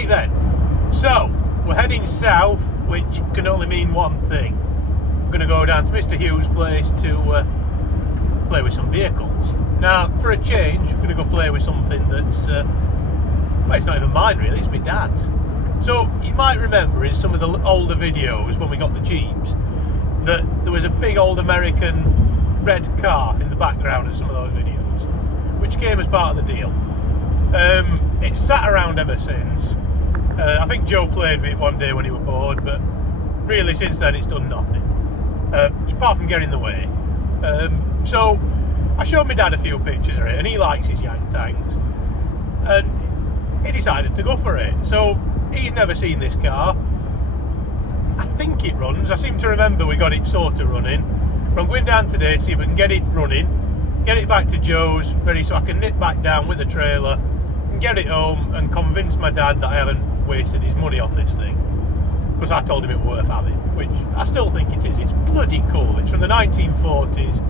Right then, so we're heading south, which can only mean one thing. I'm going to go down to Mr. Hewes' place to play with some vehicles. Now, for a change, we're going to go play with something that's, well, it's not even mine really, it's my dad's. So, you might remember in some of the older videos when we got the Jeeps, that there was a big old American red car in the background of some of those videos, which came as part of the deal. It's sat around ever since. I think Joe played with it one day when he was bored, but really since then it's done nothing, apart from getting in the way. So I showed my dad a few pictures of it, and he likes his Yang tanks, and he decided to go for it. So he's never seen this car. I think it runs. I seem to remember we got it sort of running. But I'm going down today to see if we can get it running, get it back to Joe's, ready so I can nip back down with the trailer and get it home and convince my dad that I haven't wasted his money on this thing. Because I told him it was worth having, which I still think it is. It's bloody cool. It's from the 1940s.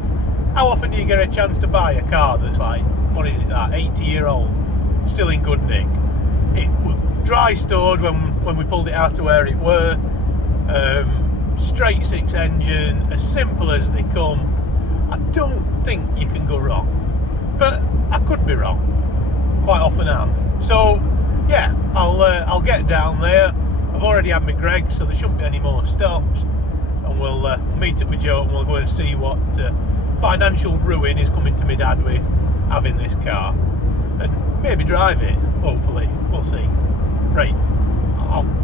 How often do you get a chance to buy a car that's like, what is it, that 80-year-old, still in good nick? It was dry stored when we pulled it out to where it were. Straight six engine, as simple as they come. I don't think you can go wrong, but I could be wrong. Quite often am. So yeah, I'll get down there. I've already had my Greg, so there shouldn't be any more stops, and we'll meet up with Joe and we'll go and see what financial ruin is coming to my dad with having this car, and maybe drive it. Hopefully, we'll see. Right,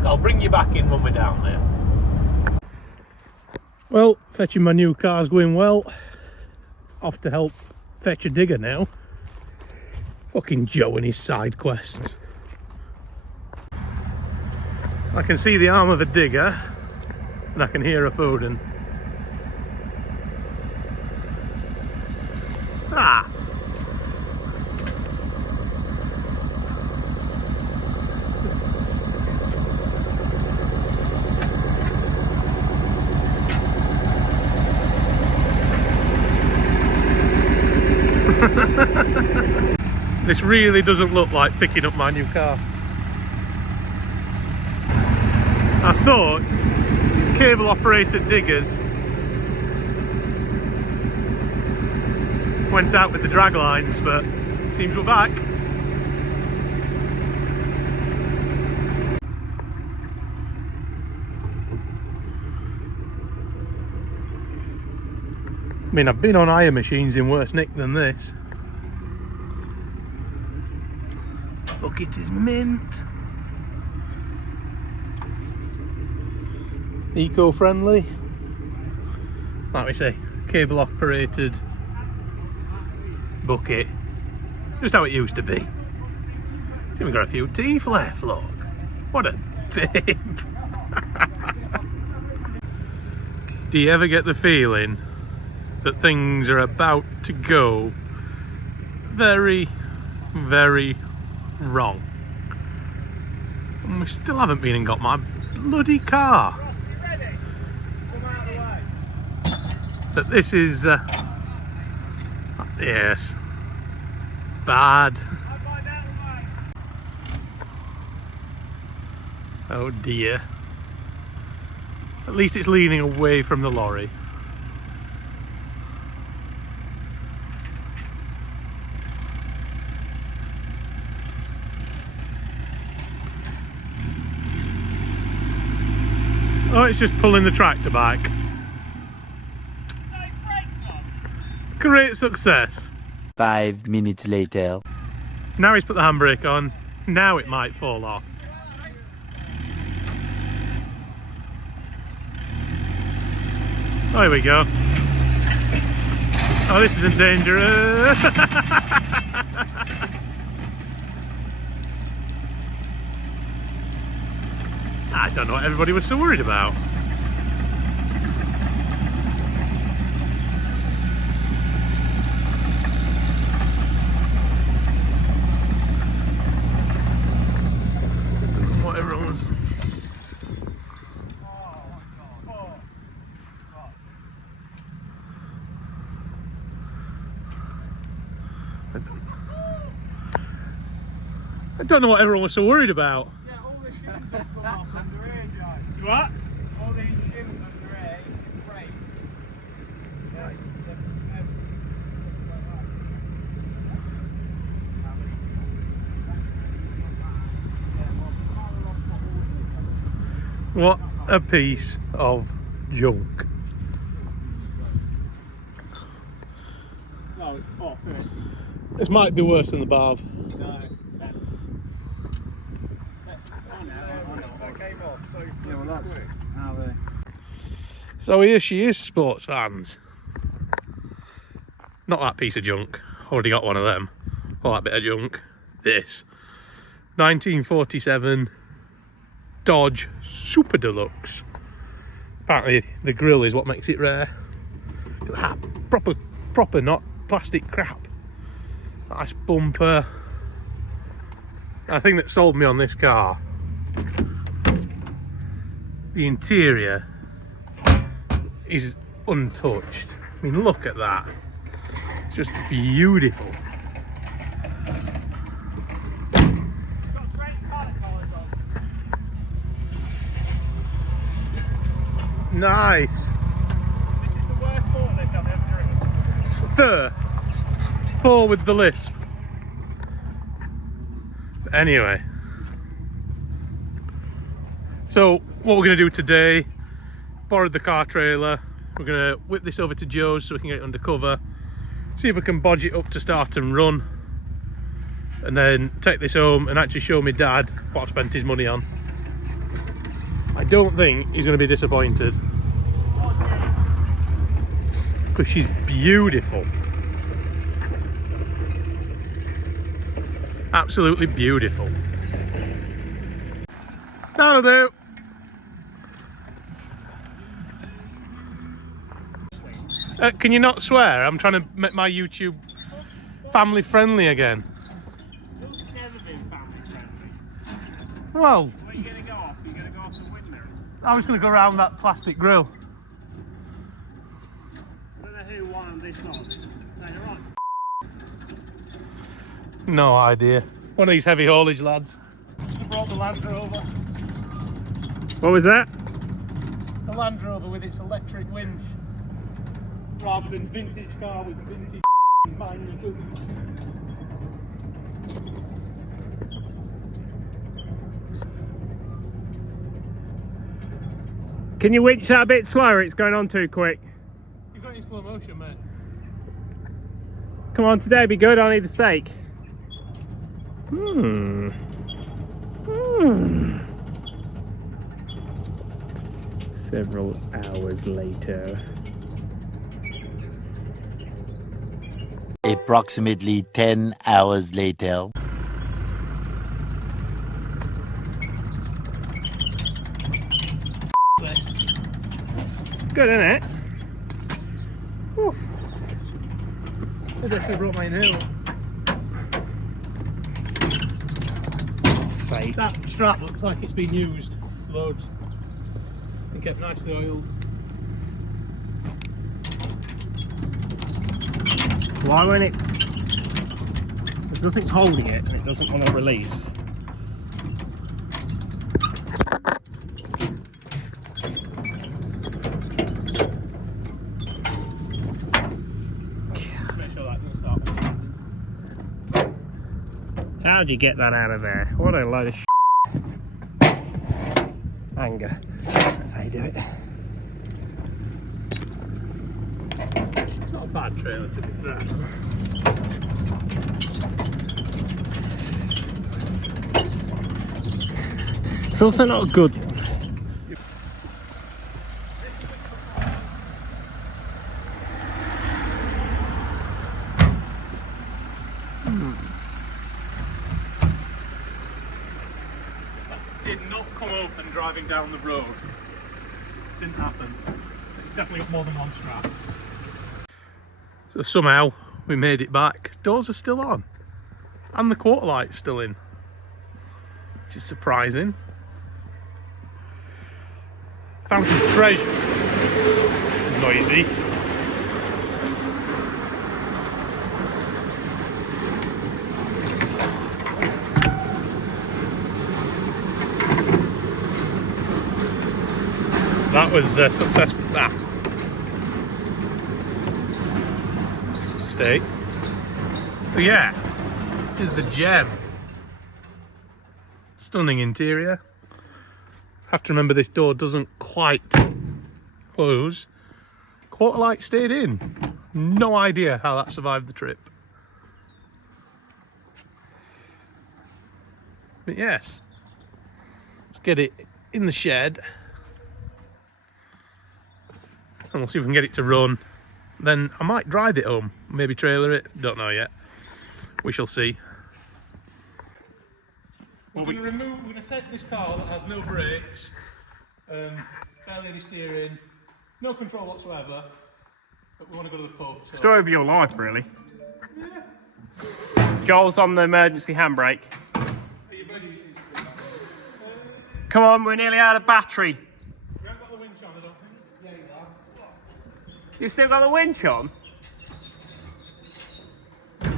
I'll bring you back in when we're down there. Well, fetching my new car's going well. Off to help fetch a digger now. Fucking Joe and his side quests. I can see the arm of the digger, and I can hear a Foden. Ah! This really doesn't look like picking up my new car. I thought cable operated diggers went out with the drag lines, but seems we're back. I mean, I've been on hire machines in worse nick than this. Bucket is mint. Eco-friendly. Like we say, cable operated bucket. Just how it used to be. It's even got a few teeth left, look. What a babe. Do you ever get the feeling that things are about to go very, very wrong? And we still haven't been and got my bloody car. But this is yes, bad. Oh dear. At least it's leaning away from the lorry. Oh, it's just pulling the tractor back. Great success. 5 minutes later. Now he's put the handbrake on. Now it might fall off. Oh, here we go. Oh, this isn't dangerous. I don't know what everybody was so worried about. What everyone was. I don't know what everyone was so worried about. Yeah, all shims have come off underage, like. What? All these shims underage, brakes. Yeah, What a piece of junk. no, it's off, isn't it? This might be worse than the Barv. No. That came off so Yeah, well, that's quick. how they. So here she is, sports fans. Not that piece of junk. Already got one of them. All that bit of junk. This 1947 Dodge Super Deluxe. Apparently the grille is what makes it rare. Look at that. Proper, not plastic crap. Nice bumper. The thing that sold me on this car, the interior is untouched. I mean, look at that. It's just beautiful. It's got straight colour colours on. Nice. This is the worst forklift I've ever driven. There. 4 with the lisp. But anyway. So, what we're going to do today, borrowed the car trailer. We're going to whip this over to Joe's so we can get it under cover. See if we can bodge it up to start and run. And then take this home and actually show my dad what I've spent his money on. I don't think he's going to be disappointed. Because she's beautiful. Absolutely beautiful. That'll do. Can you not swear? I'm trying to make my YouTube family friendly again. It's never been family friendly. Well, Where are you going to go off? Are you going to go off the windmill? I was going to go around that plastic grill. I don't know who won this one. No, you're right. No idea. One of these heavy haulage lads. Just brought the Land Rover. What was that? The Land Rover with its electric winch. Rather than vintage car with vintage minor goods. Can you winch that a bit slower? It's going on too quick. You've got any slow motion, mate? Come on, today be good. I need the steak. Several hours later. Approximately 10 hours later. Good, isn't it? I definitely brought my nail. Safe. That strap looks like it's been used loads and kept nicely oiled. Why won't it? There's nothing holding it and it doesn't want to release. Make sure that doesn't start working. How'd you get that out of there? What a load of anger. That's how you do it. It's not a bad trailer to be fair. It's also not a good one. Did not come open driving down the road. Didn't happen. It's definitely got more than one strap. So somehow we made it back. Doors are still on. And the quarter light's still in. Which is surprising. Found some treasure. Noisy. That was successful. Ah. Stay. But yeah, this is the gem. Stunning interior. Have to remember this door doesn't quite close. Quarter light stayed in. No idea how that survived the trip. But yes, let's get it in the shed and we'll see if we can get it to run. Then I might drive it home, maybe trailer it, don't know yet. We shall see. We're going to take this car that has no brakes, barely any steering, no control whatsoever, but we want to go to the pub. So. Story of your life, really. Yeah. Joel's on the emergency handbrake. Come on, we're nearly out of battery. You haven't got the winch on, I don't think. Yeah, you have. You still got the winch on? The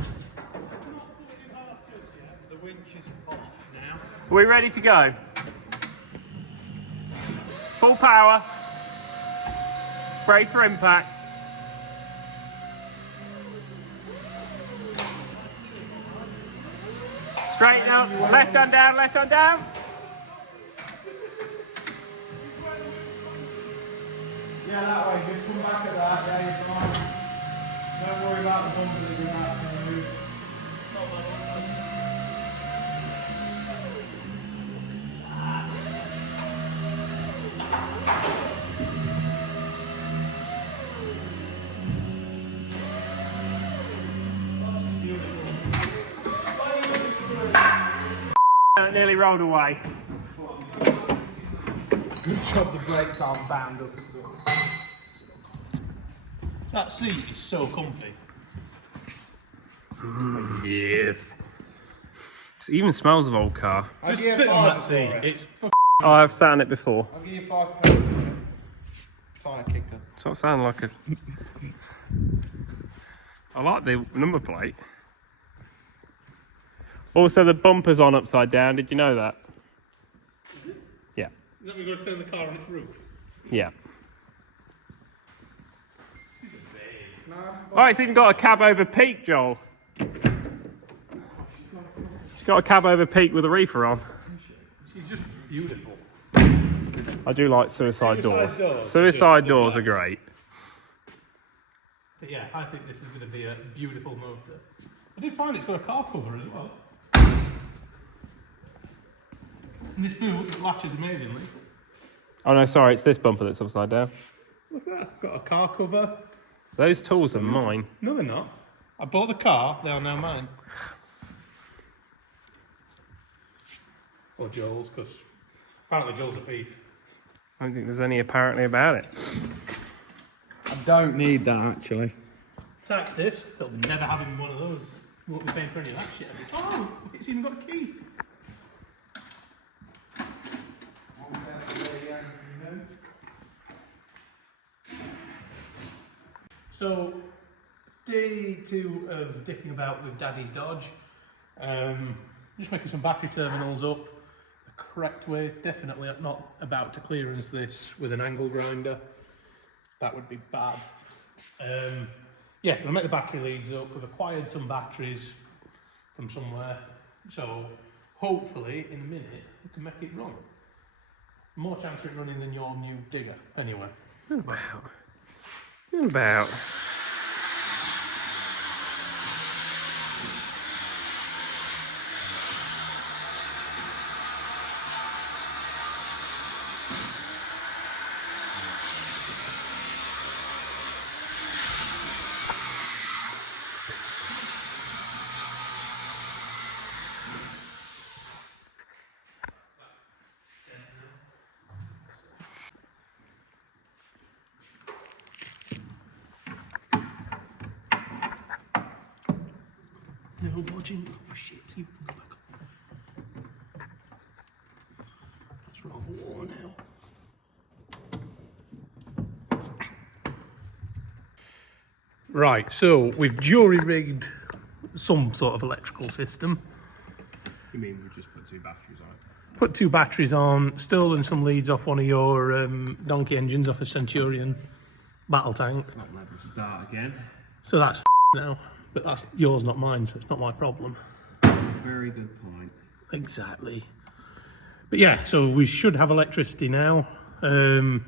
winch is off now. Are we ready to go? Full power. Brace for impact. Straighten up. Left on down, left on down. Yeah, that way, just come back at that, yeah, you're fine. Don't worry about the bumpers that you're not going to move. Nearly rolled away. Good job the brakes aren't bound up at all. That seat is so comfy. Yes. It even smells of old car. Just sit on that seat. It's Oh, I've sat on it before. I'll give you £5. Fire kicker. It's not sounding like a... I like the number plate. Also, the bumper's on upside down. Did you know that? Yeah. Is that we're going to turn the car on its roof? Yeah. It's a big. Oh, it's even got a cab over peak, Joel. It's got a cab over peak with a reefer on. She's just beautiful. I do like suicide doors. doors. Suicide Just doors the are great. But yeah, I think this is going to be a beautiful motor. I did find it's got a car cover as well. And this boot latches amazingly. Oh no, sorry, it's this bumper that's upside down. What's that? Got a car cover. Those tools are mine. No, they're not. I bought the car, they are now mine. Or Joel's, because apparently Joel's a thief. I don't think there's any apparently about it. I don't need that actually. Tax this, they'll never have him one of those. You won't be paying for any of that shit. Oh, it's even got a key. So, day 2 of dicking about with Daddy's Dodge. Just making some battery terminals up the correct way. Definitely not about to clearance this with an angle grinder. That would be bad. Yeah, we'll make the battery leads up. We've acquired some batteries from somewhere. So, hopefully, in a minute, we can make it run. More chance of it running than your new digger, anyway. About. No watching. Oh shit, you can go back. That's rather worn out. Right, so we've jury rigged some sort of electrical system. You mean we just put 2 batteries on it? Put 2 batteries on, stolen some leads off one of your donkey engines off a Centurion battle tank. It's not let them start again. So that's now. But that's yours, not mine, so it's not my problem. Very good point. Exactly. But yeah, so we should have electricity now. I've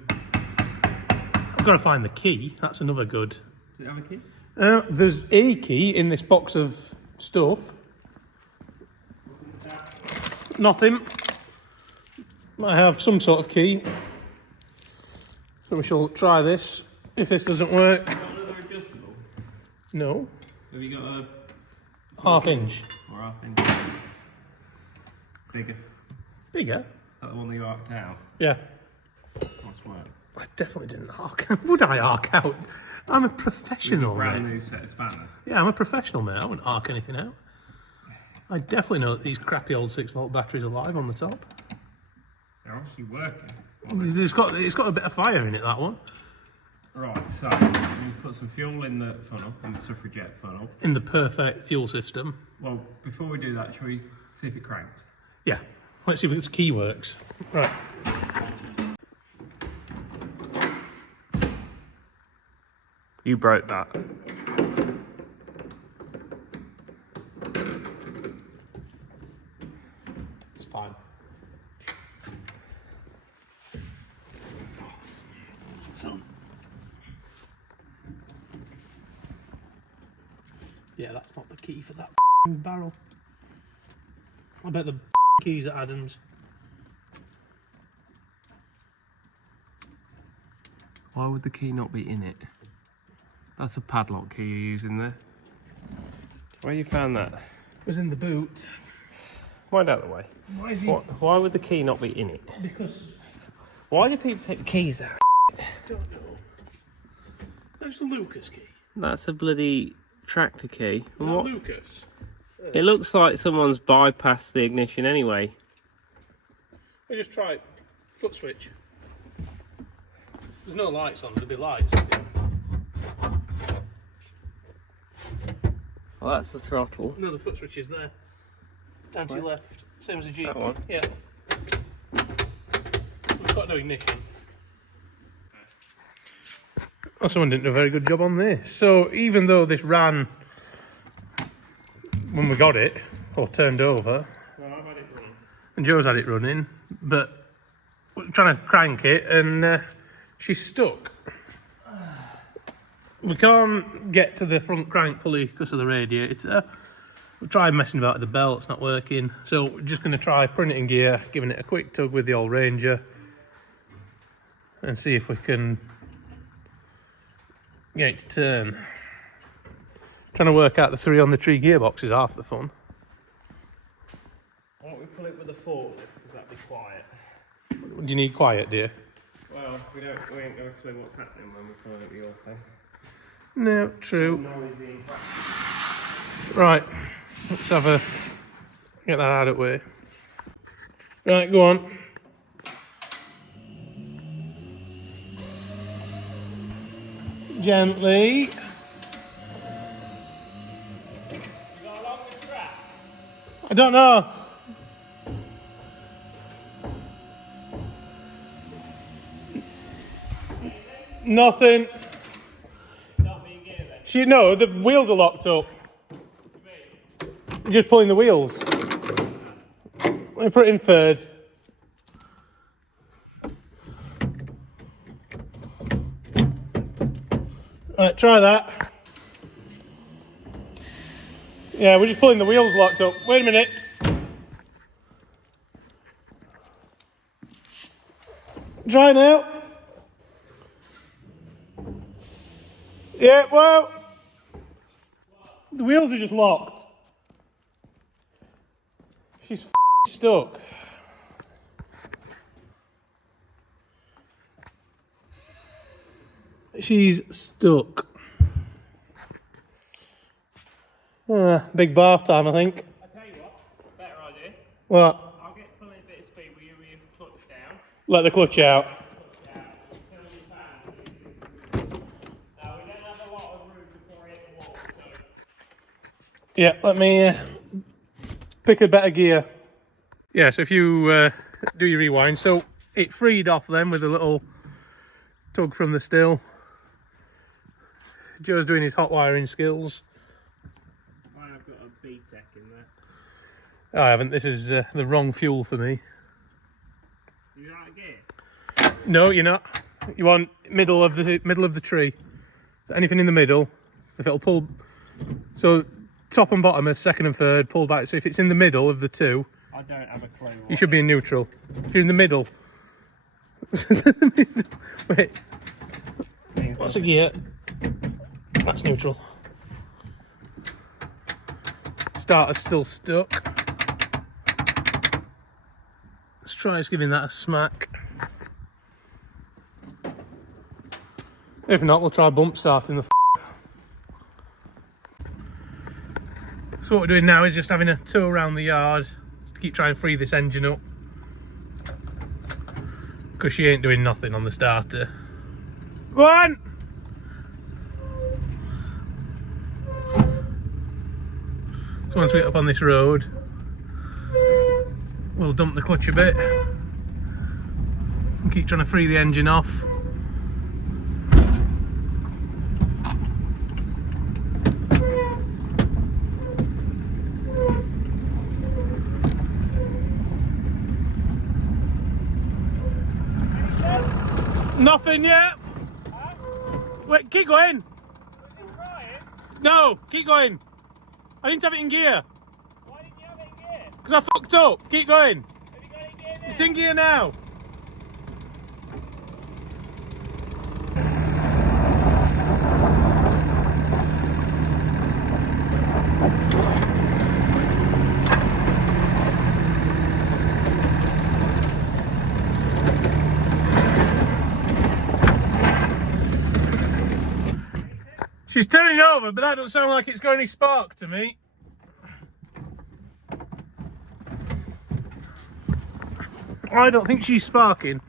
got to find the key. That's another good. Does it have a key? There's a key in this box of stuff. Nothing. I have some sort of key. So we shall try this. If this doesn't work. Have you got another adjustable? No. Have you got a Half-inch. or half-inch? Bigger. Bigger? That the one that you arced out? Yeah. What's work? I definitely didn't arc out. Would I arc out? I'm a professional, Brand mate. new set of spanners. Yeah, I'm a professional, mate. I wouldn't arc anything out. I definitely know that these crappy old 6-volt batteries are live on the top. They're obviously working. It's got a bit of fire in it, that one. Right, so you put some fuel in the funnel, in the suffragette funnel. In the perfect fuel system. Well, before we do that, shall we see if it cranks? Yeah. Let's see if this key works. Right. You broke that. It's fine. So. Yeah, that's not the key for that barrel. I bet the key's at Adams. Why would the key not be in it? That's a padlock key you're using there. Where you found that? It was in the boot. Wind out the way. Why is he? Why would the key not be in it? Because Why do people take the keys out? I don't know. That's the Lucas key. That's a bloody tractor key. Is that Lucas? It looks like someone's bypassed the ignition anyway. I just try foot switch. There's no lights on. There'll be lights. Well, that's the throttle. No, the foot switch is there. Down to your left. Same as a Jeep. That one? Yeah. It's got no ignition. Oh, someone didn't do a very good job on this. So even though this ran when we got it, or turned over, Well, I've had it running. and Joe's had it running, but we're trying to crank it and she's stuck. We can't get to the front crank pulley because of the radiator. We tried messing about with the belt, it's not working. So we're just going to try putting it in gear, giving it a quick tug with the old Ranger, and see if we can get it to turn. Trying to work out the 3 on the tree gearbox is half the fun. Why don't we pull it with a fork, because that'd be quiet. Do you need quiet, dear? Well, we ain't going to clue what's happening when we pull it with your thing. No, true. Noisy and Right, let's have a get that out of the way. Right, go on. Gently. I don't know. Nothing. No, the wheels are locked up. Just pulling the wheels. Let me put it in third. Right, try that. Yeah, we're just pulling the wheels locked up. Wait a minute. Try now. Yeah, well, the wheels are just locked. She's stuck. She's stuck. Big bath time, I think. I tell you what, better idea. What? I'll get pulling a bit of speed with you with your clutch down. Let the clutch out. Now, we don't have a lot of room before we hit the wall, so... Yeah, let me pick a better gear. Yeah, so if you do your rewind, so it freed off then with a little tug from the still. Joe's doing his hot wiring skills. I've got a B-Tech in there. I haven't. This is the wrong fuel for me. You out of gear? No, you're not. You want middle of the tree. So anything in the middle, if it'll pull. So top and bottom are second and third. Pull back. So if it's in the middle of the two, I don't have a clue. you should be in neutral. If you're in the middle. Wait. What's the gear? That's neutral. Starter's still stuck. Let's try just giving that a smack. If not, we'll try bump starting the So what we're doing now is just having a tour around the yard to keep trying to free this engine up. Because she ain't doing nothing on the starter. Go on! So once we get up on this road, we'll dump the clutch a bit and keep trying to free the engine off. Nothing yet. Wait, keep going. No, keep going. I didn't have it in gear. Why didn't you have it in gear? Because I fucked up. Keep going. Have you got it in gear now? It's in gear now. She's turning over, but that doesn't sound like it's got any spark to me. I don't think she's sparking,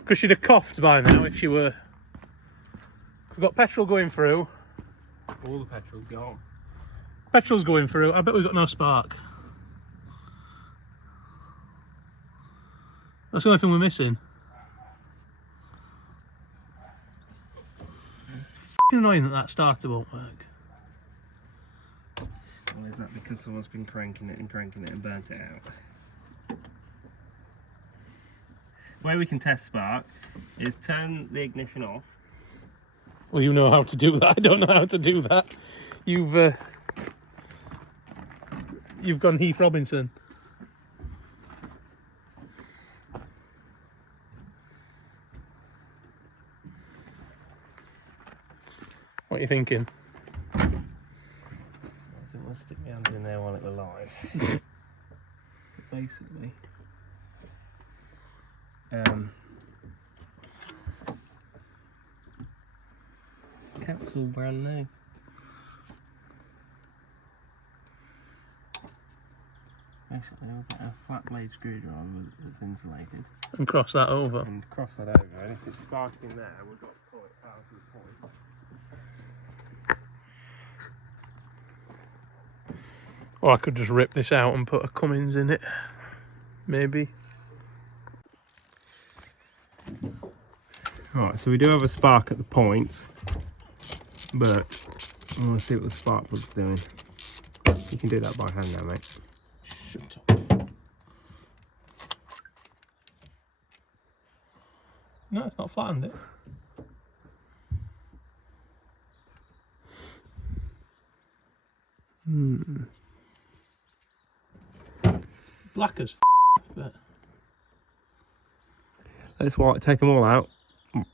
because she'd have coughed by now if she were. We've got petrol going through. All the petrol gone. Petrol's going through. I bet we've got no spark. That's the only thing we're missing. F***ing annoying that that starter won't work. Or is that because someone's been cranking it and burnt it out? The way we can test spark is turn the ignition off. Well, you know how to do that. I don't know how to do that. You've gone Heath Robinson. What are you thinking? I think I'll stick my hand in there while it's alive. Basically, capsule brand new. Basically, I'll get a flat blade screwdriver that's insulated And cross that over. and cross that over, and if it's sparking there, we've got to pull it out of the point. Or I could just rip this out and put a Cummins in it. Maybe. Right, so we do have a spark at the points, but I want to see what the spark plug's doing. You can do that by hand now, mate. Shut up. No, it's not flattened it. Black as but Let's take them all out.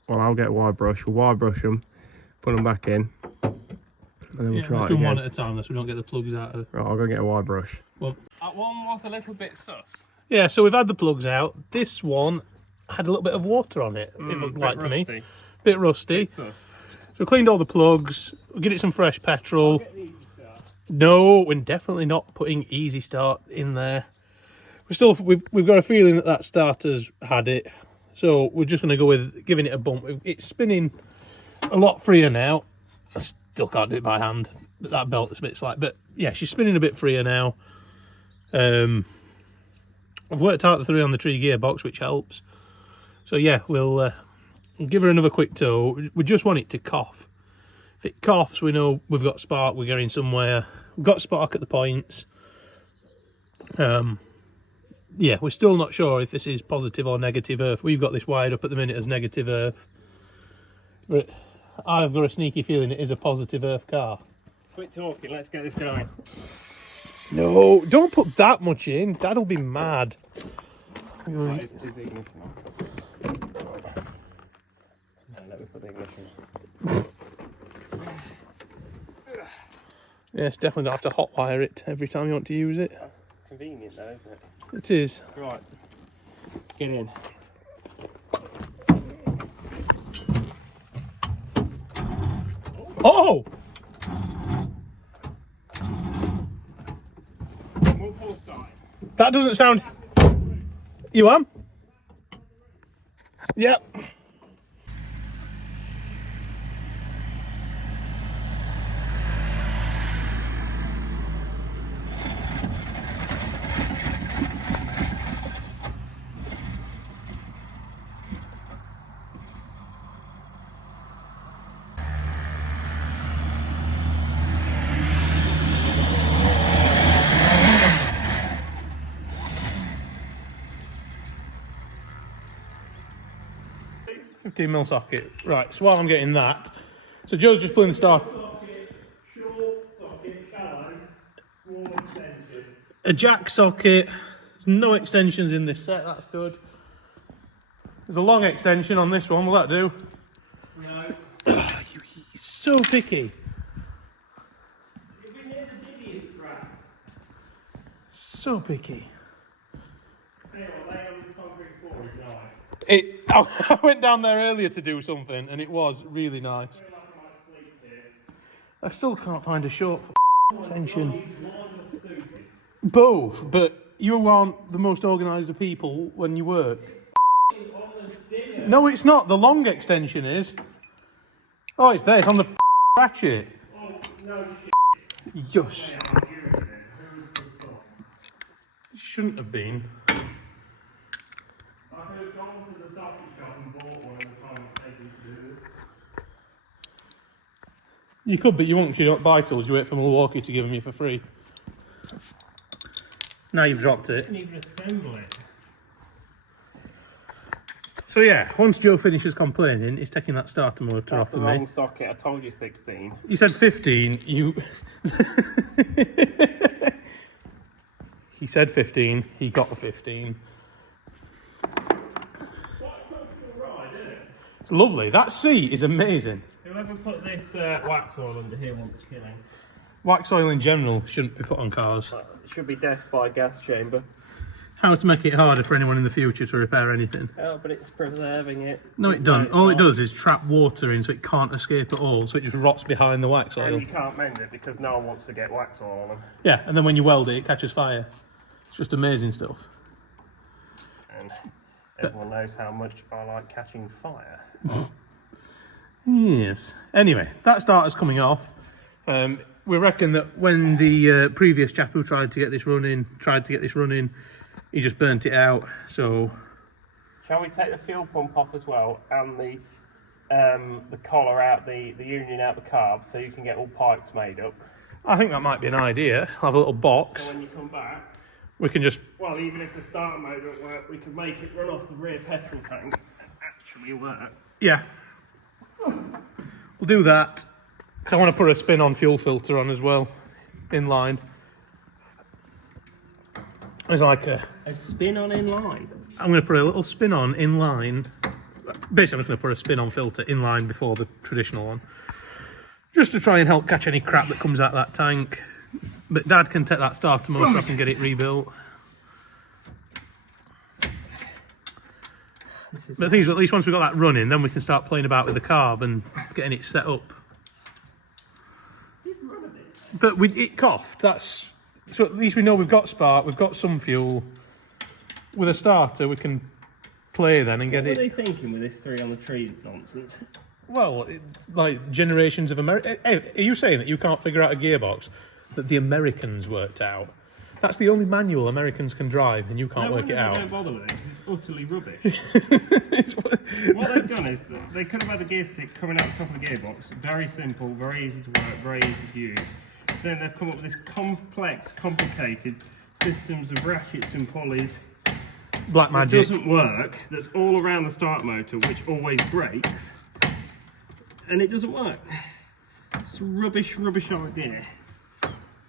Well, I'll get a wire brush. We'll wire brush them, put them back in, and then we'll try let's it do again. one at a time so we don't get the plugs out of. Right, I'll go get a wire brush. Well, That one was a little bit sus. yeah, so we've had the plugs out. This one had a little bit of water on it. It looked like to me, bit rusty. So we cleaned all the plugs. We'll give it some fresh petrol. No, we're definitely not putting easy start in there. We've got a feeling that starter's had it, so we're just going to go with giving it a bump. It's spinning a lot freer now. I still can't do it by hand, but that belt is a bit slight. But yeah, she's spinning a bit freer now. I've worked out the 3 on the tree gearbox, which helps. So yeah, we'll give her another quick tow. We just want it to cough. If it coughs, we know we've got spark, we're getting somewhere. We've got spark at the points. Yeah, we're still not sure if this is positive or negative earth. We've got this wired up at the minute as negative earth. But I've got a sneaky feeling it is a positive earth car. Quit talking, let's get this going. No, don't put that much in. Dad'll be mad. Right, is the ignition on? No, let me put the ignition on. Yes, definitely don't have to hotwire it every time you want to use it. That's convenient though, isn't it? It is. Right, get in. Oh! More full side. That doesn't sound... You am? Yep. $15mm socket. Right, so while I'm getting that, so Joe's just pulling the start. A jack socket. There's no extensions in this set, that's good. There's a long extension on this one, will that do? No. You're so picky. So picky. I went down there earlier to do something and it was really nice. I still can't find a short extension. Both, but you aren't the most organised of people when you work. No, it's not. The long extension is. Oh, it's there. It's on the ratchet. Yes. It shouldn't have been. You could, but you won't because you don't buy tools. You wait for Milwaukee to give them you for free. Now you've dropped it. You can assemble it. So yeah, once Joe finishes complaining, he's taking that starter motor off That's of the me. wrong socket. I told you 16. You said 15. You. He said 15. He got the 15. It's lovely. That seat is amazing. Whoever put this wax oil under here wants killing. Wax oil in general shouldn't be put on cars. It should be death by gas chamber. How to make it harder for anyone in the future to repair anything. Oh, but it's preserving it. No, it doesn't. All it does is trap water in so it can't escape at all, so it just rots behind the wax oil. And you can't mend it because no one wants to get wax oil on them. Yeah, and then when you weld it, it catches fire. It's just amazing stuff. And everyone knows how much I like catching fire. Yes. Anyway, that starter's coming off. We reckon that when the previous chap who tried to get this running, he just burnt it out. So, shall we take the fuel pump off as well and the collar out, the union out the carb, so you can get all pipes made up? I think that might be an idea. I'll have a little box. So when you come back, we can just. well, even if the starter mode don't work, we can make it run off the rear petrol tank and actually work. Yeah. We'll do that. Because I want to put a spin on fuel filter on as well, inline. It's like a spin on inline. I'm going to put a little spin on inline. Basically, I'm just going to put a spin on filter inline before the traditional one. Just to try and help catch any crap that comes out of that tank. But Dad can take that starter motor off and get it rebuilt. But the thing is, at least once we've got that running, then we can start playing about with the carb and getting it set up. But it coughed. That's so at least we know we've got spark, we've got some fuel. With a starter, we can play then and get it. What are they thinking with this 3 on the tree nonsense? Well, like generations of America. Hey, are you saying that you can't figure out a gearbox that the Americans worked out? That's the only manual Americans can drive, and you can't work it out. Don't bother with it, 'cause it's utterly rubbish. It's what- What they've done is that they could have had the gear stick coming out the top of the gearbox. Very simple, very easy to work, very easy to use. Then they've come up with this complex, complicated systems of ratchets and pulleys. Black It magic. doesn't work. That's all around the start motor, which always breaks, and it doesn't work. It's a rubbish idea.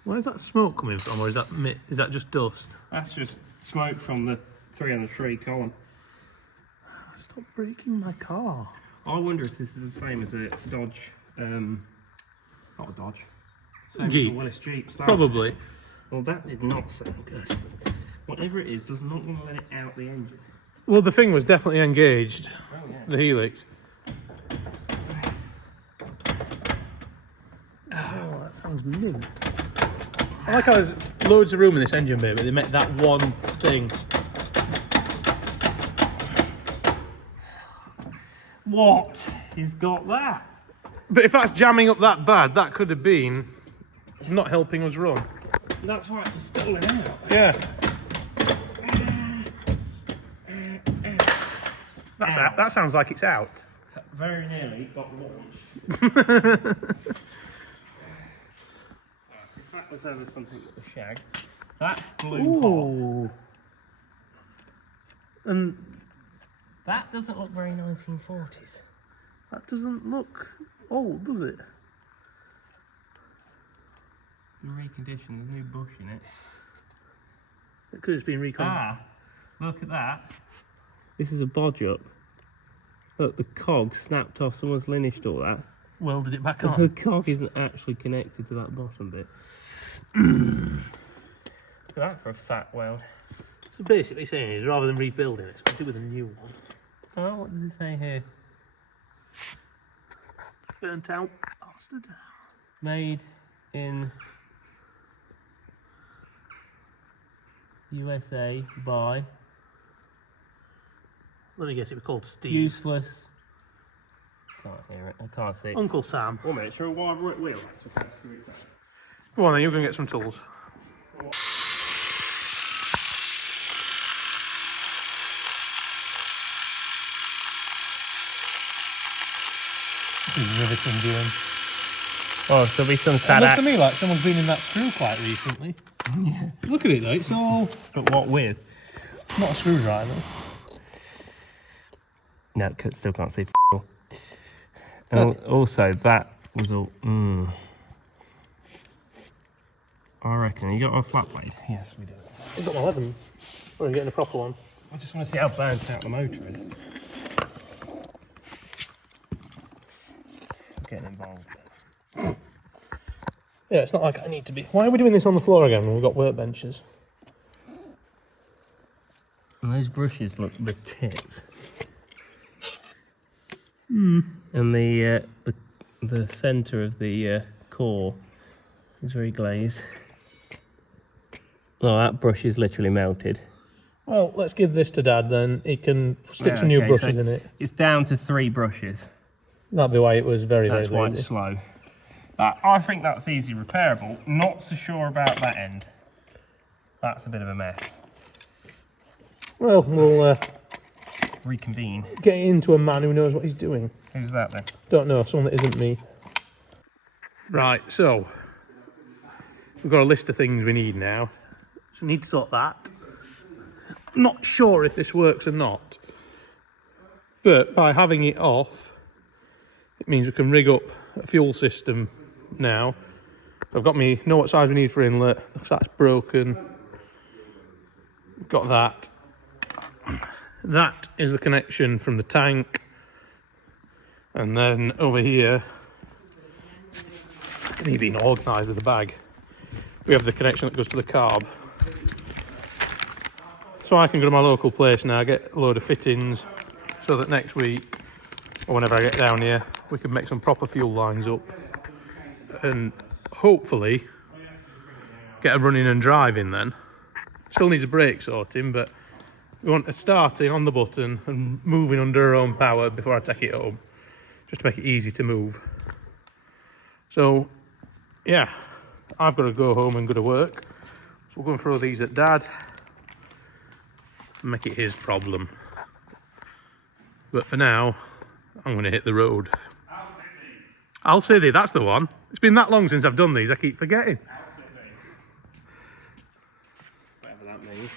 Where's that smoke coming from, or is that just dust? That's just smoke from the 3 on the tree column. Stop breaking my car. I wonder if this is the same as a Dodge, not a Dodge, same Jeep. as a Willis Jeep style. Probably. Well, that did not sound good. Whatever it is, does not want to let it out the engine. Well, the thing was definitely engaged. Oh yeah. The helix. Oh, that sounds mint. I like how there's loads of room in this engine bay, but they make that one thing. What? He's got that. But if that's jamming up that bad, that could have been not helping us run. That's why it was stalling out. Yeah. That sounds like it's out. Very nearly got launched. If that was ever something with the shag, that blew hot. Ooh. And That doesn't look very 1940s. that doesn't look old, does it? Reconditioned, there's new bush in it. It could have just been recon. Ah, look at that. This is a bodge up. Look, the cog snapped off, someone's linished all that. Welded it back The on. cog isn't actually connected to that bottom bit. Look at that for a fat weld. So basically saying is rather than rebuilding it, it's do with a new one. Oh, what does it say here? Burnt out bastard. Made in USA by Let me guess, it was called Steve. useless. Can't hear it. I can't see it. Uncle Sam. 1 minute, sure, wide wheel. That's okay. Go on then, you can get some tools. This is riveting doing. Oh, so there'll be some It sad looks to me like someone's been in that screw quite recently. Yeah. Look at it though, it's all... But what with? Not a screwdriver. No, still can't see. And also, that was all. I reckon you got a flat blade. Yes, we do. I've got my 11. We're getting a proper one. I just want to see how burnt out the motor is. Getting involved. Yeah, it's not like I need to be. Why are we doing this on the floor again when we've got workbenches? And those brushes look the tits. And the centre of the core is very glazed. Oh, that brush is literally melted. Well, let's give this to Dad then. He can stick some new okay, brushes so in it. It's down to 3 brushes. That'd be why it was very, That's very why lazy. it's slow. I think that's easy repairable. Not so sure about that end. That's a bit of a mess. Well, we'll Reconvene. get into a man who knows what he's doing. Who's that then? Don't know, someone that isn't me. Right, so we've got a list of things we need now. So we need to sort that. Not sure if this works or not, but by having it off, it means we can rig up a fuel system now. I've got me, know what size we need for inlet, that's broken. Got that. That is the connection from the tank. And then over here, me being organised with the bag, we have the connection that goes to the carb. So I can go to my local place now, get a load of fittings, so that next week, or whenever I get down here, we can make some proper fuel lines up. And hopefully, get a running and driving then. Still needs a brake sorting, but we want it starting on the button and moving under our own power before I take it home, just to make it easy to move. So, yeah, I've got to go home and go to work. So we're going to throw these at Dad and make it his problem. But for now, I'm going to hit the road. Alcide, that's the one. It's been that long since I've done these, I keep forgetting. Whatever that means.